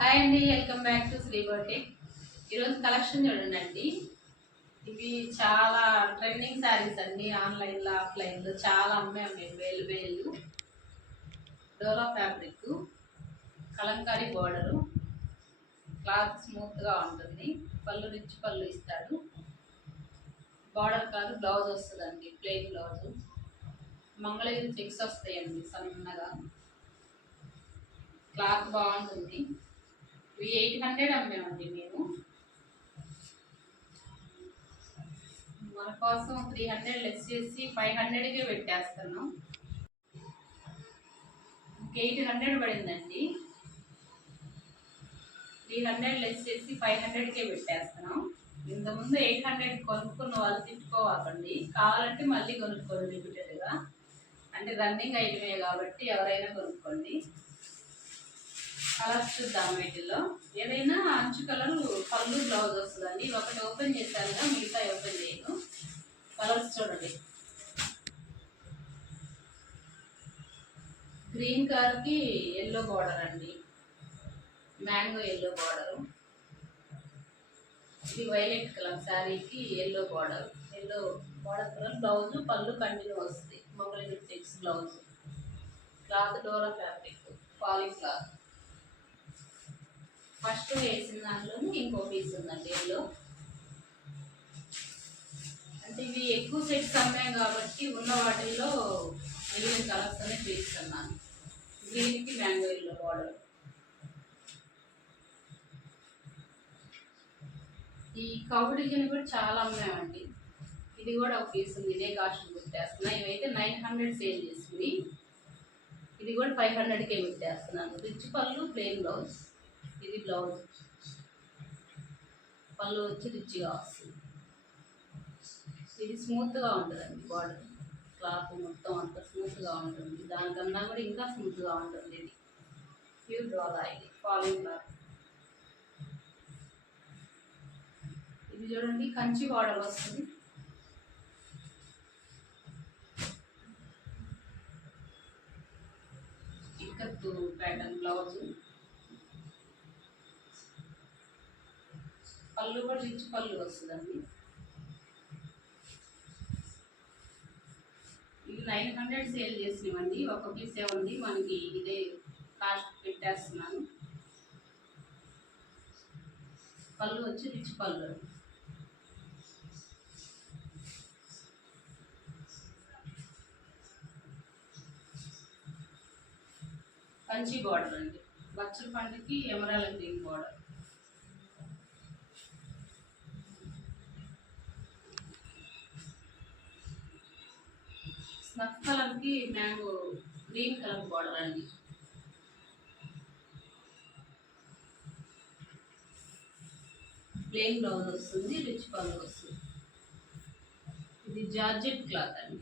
Hi అండి, welcome back to Sri boutique. ఈరోజు collection చూడండి. ఇవి చాలా ట్రెండింగ్ శారీస్ అండి. ఆన్లైన్లో ఆఫ్లైన్లో చాలా అమ్మాయి మేము వేలు డోలా ఫ్యాబ్రిక్, కలంకారీ బోర్డరు, క్లాత్ స్మూత్గా ఉంటుంది. పళ్ళు రిచ్ పళ్ళు ఇస్తాడు. బార్డర్ కాదు, బ్లౌజ్ వస్తుందండి, ప్లెయిన్ బ్లౌజ్. మంగళగిరి చెక్స్ వస్తాయండి సన్నగా. క్లాత్ బాగుంటుంది. ఇవి 800 అమ్మామండి మేము. మన కోసం 300 లెస్ చేసి 500కే పెట్టేస్తున్నాం. 800 పడిందండి. 300 లెస్ చేసి 500కే పెట్టేస్తున్నాం. ఇంతకుముందు 800 కొనుక్కున్న వాళ్ళు తిట్టుకోవాలండి. కావాలంటే మళ్ళీ కొనుక్కోండి రిపీటెడ్గా. అంటే రన్నింగ్ ఐటమే కాబట్టి ఎవరైనా కొనుక్కోండి. కలర్స్ చూద్దాం. వీటిల్లో ఏదైనా అంచు కలర్ పళ్ళు బ్లౌజ్ వస్తుందండి. ఒకటి ఓపెన్ చేశానుగా, మిగతా ఓపెన్ చేయను. కలర్స్ చూడండి. గ్రీన్ కలర్కి ఎల్లో బార్డర్ అండి, మ్యాంగో ఎల్లో బార్డరు. ఇది వైలెట్ కలర్ శారీకి ఎల్లో బార్డర్ కలర్ బ్లౌజ్. పళ్ళు కంటిన్యూ వస్తుంది. Mangalagiri checks blouse. క్లాత్ డోరా ఫ్యాబ్రిక్, పాలీ క్లాత్. ఫస్ట్ వేసిన దాంట్లోనే ఇంకో పీస్ ఉందండి ఎల్లో. అంటే ఇవి ఎక్కువ సెట్స్ అమ్మాయి కాబట్టి ఉన్న వాటిల్లో మిగిలిన కలర్స్ అనే చూపిస్తున్నాను. గ్రీన్కి మ్యాంగో ఎల్లో బార్డర్. ఈ కౌ డిజైన్ కూడా చాలా అమ్మాయండి. ఇది కూడా ఒక పీస్ ఉంది. ఇదే కాస్ట్ పెట్టేస్తున్నా. ఇవైతే 900 సేల్ చేసింది. ఇది కూడా 500కే పెట్టేస్తున్నాను. రిచ్ పళ్ళు, ప్లెయిన్ బ్లౌజ్. ఇది బ్లౌజ్. పళ్ళు వచ్చి రిచ్గా వస్తుంది. ఇది స్మూత్గా ఉంటుందండి. బార్డర్ క్లాత్ మొత్తం అంతా స్మూత్గా ఉంటుంది. దానికన్నా కూడా ఇంకా స్మూత్గా ఉంటుంది. ఇది ప్యూర్ డోలా. ఇది ఫాలింగ్ క్లాత్. ఇది చూడండి, కంచి బార్డర్ వస్తుంది. Ikat pattern blouse. పళ్ళు కూడా రిచ్ పళ్ళు వస్తుందండి. ఇవి 900 సేల్ చేసినవండి. ఒక పీసే ఉంది. మనకి ఇదే కాస్ట్ పెట్టేస్తున్నాను. పళ్ళు వచ్చి రిచ్ పళ్ళు. కంచి బార్డర్ అండి. బచ్చల పండుకి ఎమరాల గ్రీన్ బార్డర్. స్నఫ్ కలర్కి మ్యాంగో గ్రీన్ కలర్ బార్డర్ అండి. ప్లెయిన్ బ్లౌజ్ వస్తుంది. రిచ్ పళ్ళు వస్తుంది. ఇది జార్జెట్ క్లాత్ అండి.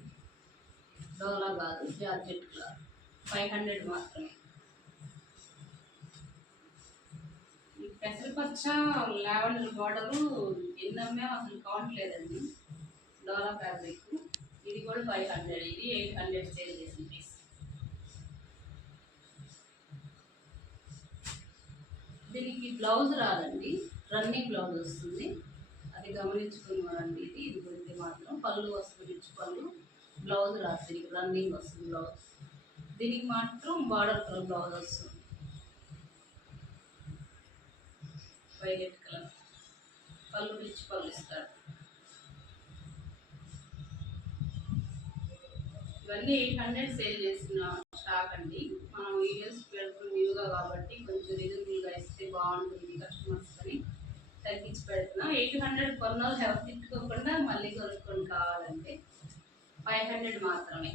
డోలా కాదు, జార్జెట్ క్లాత్. 500 మాత్రమే. ఈ పెసరపచ్చ లావెండర్ బార్డరు ఎన్నమ్మే అసలు కౌంట్ లేదండి. డోలా ఫ్యాబ్రిక్. ఇది కూడా 500. ఇది 800 సేల్ చేసిన పీస్. దీనికి బ్లౌజ్ రాదండి, రన్నింగ్ బ్లౌజ్ వస్తుంది. అది గమనించుకున్నారండి. ఇది గురించి మాత్రం పళ్ళు వస్తుంది, రిచ్ పళ్ళు. బ్లౌజ్ రాదు, దీనికి రన్నింగ్ వస్తుంది బ్లౌజ్. దీనికి మాత్రం బార్డర్ కలర్ బ్లౌజ్ వస్తుంది. Violet colour. పళ్ళు రిచ్ పళ్ళు ఇస్తాడు. ఇవన్నీ 800 సేల్ చేసిన స్టాక్ అండి. మనం వీడియోస్ పెడుతున్న న్యూగా కాబట్టి కొంచెం రీజనబుల్గా ఇస్తే బాగుంటుంది కస్టమర్స్ అని తగ్గించి పెడుతున్నాం. 800 కొన్న వాళ్ళు ఎవరు తిట్టుకోకుండా మళ్ళీ కొనుక్కొని కావాలంటే 500 మాత్రమే.